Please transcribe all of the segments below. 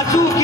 à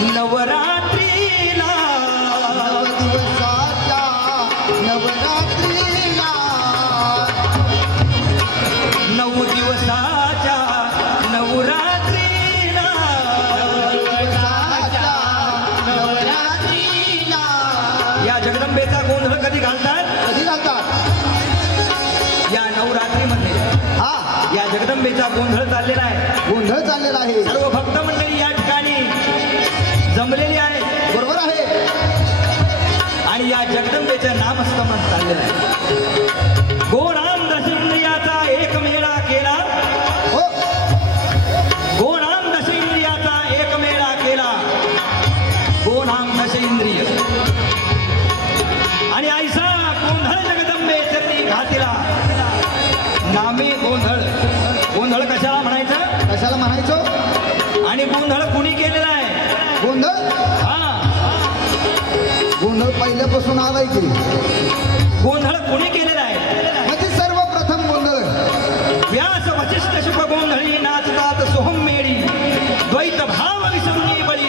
नवरात्रीला. नवरात्रीला. नऊ या जगदंबेचा गोंधळ कधी घालतात? कधी घालतात? या नवरात्रीमध्ये. हा. या जगदंबेचा गोंधळ चाललेला आहे. गोंधळ चाललेला आहे. सर्व भक्त म्हणजे जमलेली आहे. बरोबर आहे? आणि या जगदंबेचं नामस्मरण चाललेलं आहे. गोराम दशिंद्रियाचा एक मेळा केला हो. गोराम दशिंद्रियाचा एक मेळा केला. गोराम दशेंद्रिय. आणि आईसा गोंधळ जगदंबे चरणी घातिला. नामे गोंधळ. गोंधळ कशाला म्हणायचं? कशाला म्हणायचो? आणि गोंधळ कुणी केलेला गोंधळ? गोंधळ पहिल्यापासून आलाय की. गोंधळ कोणी केलेला आहे? म्हणजे सर्वप्रथम गोंधळ. व्यास वशिष्ठ शुभ गोंधळी नाचतात सोहम मेळी द्वैत भाव विसरून बळी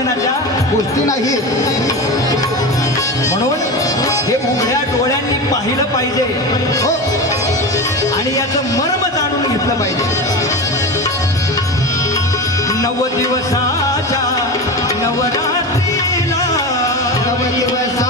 विसर्जनाच्या गोष्टी नाही. म्हणून हे उघड्या डोळ्यांनी पाहिलं पाहिजे. हो. आणि याचं मर्म जाणून घेतलं पाहिजे. नव दिवसाच्या नवरात्रीला नव दिवसा